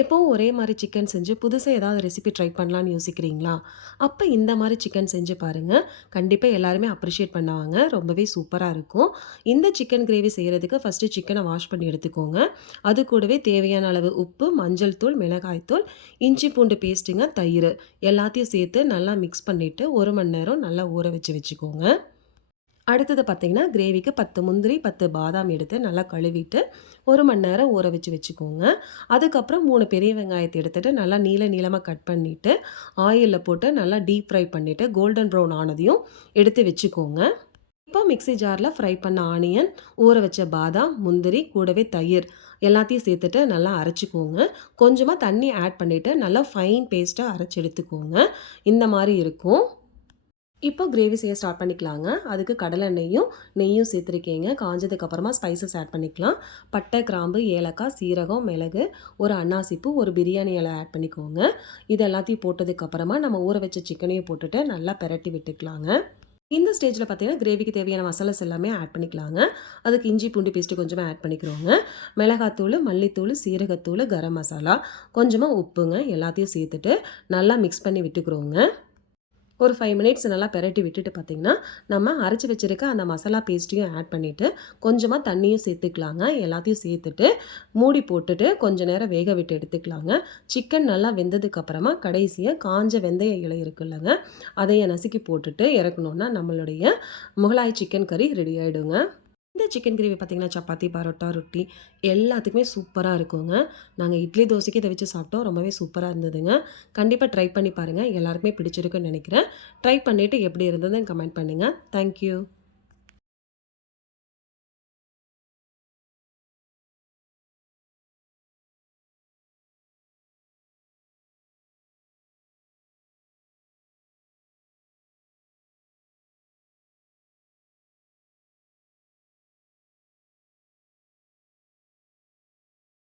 எப்பவும் ஒரே மாரி சிக்கன் செஞ்சு, புதுசா ஏதாவது ரெசிபி ட்ரை பண்ணலான்னு யோசிக்கிறீங்களா? அப்ப இந்த மாரி சிக்கன் செஞ்சு பாருங்க. கண்டிப்பா எல்லாருமே அப்ரிஷியேட் பண்ணுவாங்க. ரொம்பவே சூப்பரா இருக்கும். இந்த சிக்கன் கிரேவி செய்றதுக்கு ஃபர்ஸ்ட்டு சிக்கன வாஷ் பண்ணி எடுத்துக்கோங்க. அது கூடவே தேவையான அளவு உப்பு, மஞ்சள் தூள், மிளகாய் தூள், இஞ்சி பூண்டு பேஸ்ட்டுங்க, தயிரு எல்லாத்தையும் சேர்த்து நல்லா மிக்ஸ் பண்ணிட்டு 1 மணி நேரம் நல்லா ஊற வச்சுக்கோங்க. அடுத்தது பார்த்தீங்கன்னா, கிரேவிக்கு 10 முந்திரி, 10 பாதாம் எடுத்து நல்லா கழுவிட்டு 1 மணி நேரம் ஊற வச்சுக்கோங்க. அதுக்கப்புறம் 3 பெரிய வெங்காயத்த எடுத்துட்டு நல்லா நீளமா கட் பண்ணிட்டு, ஆயில்ல போட்டு நல்லா டீப் ஃப்ரை பண்ணிட்டு, கோல்டன் ப்ரவுன் ஆனதையும் எடுத்து வச்சுக்கோங்க. இப்போ மிக்ஸி ஜார்ல ஃப்ரை பண்ண ஆனியன், ஊற வச்ச பாதாம், முந்திரி கூடவே தயிர் எல்லாத்தையும் சேர்த்துட்டு நல்லா அரைச்சுக்கோங்க. கொஞ்சமா தண்ணி ஆட் பண்ணிட்டு, நல்லா ஃபைன் பேஸ்ட்டா அரைச்சு எடுத்துக்கோங்க. இந்த மாரி இருக்கும். இப்போ கிரேவி செய்ய ஸ்டார்ட் பண்ணிக்கலாங்க. அதுக்கு கடலெண்ணெயும், நெய்யும் சேர்த்துருக்கேங்க. காஞ்சதுக்கப்புறமா ஸ்பைசஸ் ஆட் பண்ணிக்கலாம். பட்டை, கிராம்பு, ஏலக்காய், சீரகம், மிளகு, ஒரு அன்னாசிப்பூ, ஒரு பிரியாணி இலை ஆட் பண்ணிக்கோங்க. இது எல்லாத்தையும் போட்டதுக்கப்புறமா நம்ம ஊற வச்ச சிக்கனையும் போட்டுட்டு நல்லா பெரட்டி விட்டுக்கலாங்க. இந்த ஸ்டேஜில் பார்த்தீங்கன்னா, கிரேவிக்கு தேவையான மசாலாஸ் எல்லாமே ஆட் பண்ணிக்கலாங்க. அதுக்கு இஞ்சி பூண்டு பேஸ்ட்டு கொஞ்சமாக ஆட் பண்ணிக்கிறோங்க. மிளகாத்தூள், மல்லித்தூள், சீரகத்தூள், கரம் மசாலா, கொஞ்சமாக உப்புங்க எல்லாத்தையும் சேர்த்துட்டு நல்லா மிக்ஸ் பண்ணி விட்டுக்கிறோங்க. ஒரு 5 மினிட்ஸ் நல்லா பெரட்டி விட்டுட்டு பார்த்தீங்கன்னா, நம்ம அரைச்சு வச்சிருக்க அந்த மசாலா பேஸ்ட்டையும் ஆட் பண்ணிவிட்டு, கொஞ்சமாக தண்ணியும் சேர்த்துக்கலாங்க. எல்லாத்தையும் சேர்த்துட்டு, மூடி போட்டுட்டு கொஞ்ச நேரம் வேக விட்டு எடுத்துக்கலாங்க. சிக்கன் நல்லா வெந்ததுக்கப்புறமா கடைசியா காஞ்ச வெந்தய இலை இருக்குல்லங்க, அதைய நசுக்கி போட்டுட்டு இறக்கணுன்னா நம்மளுடைய முகலாய் சிக்கன் கறி ரெடி ஆயிடுங்க. இந்த சிக்கன் கிரேவி பார்த்தீங்கன்னா, சப்பாத்தி, பரோட்டா, ரொட்டி எல்லாத்துக்குமே சூப்பரா இருக்குங்க. நாங்க இட்லி, தோசைக்கு இத வச்சு சாப்பிட்டோம். ரொம்பவே சூப்பரா இருந்ததுங்க. கண்டிப்பா ட்ரை பண்ணி பாருங்க. எல்லாருக்குமே பிடிச்சிருக்குன்னு நெனைக்கிறேன். ட்ரை பண்ணிட்டு எப்படி இருந்ததுன்னு கமெண்ட் பண்ணுங்க. Thank you.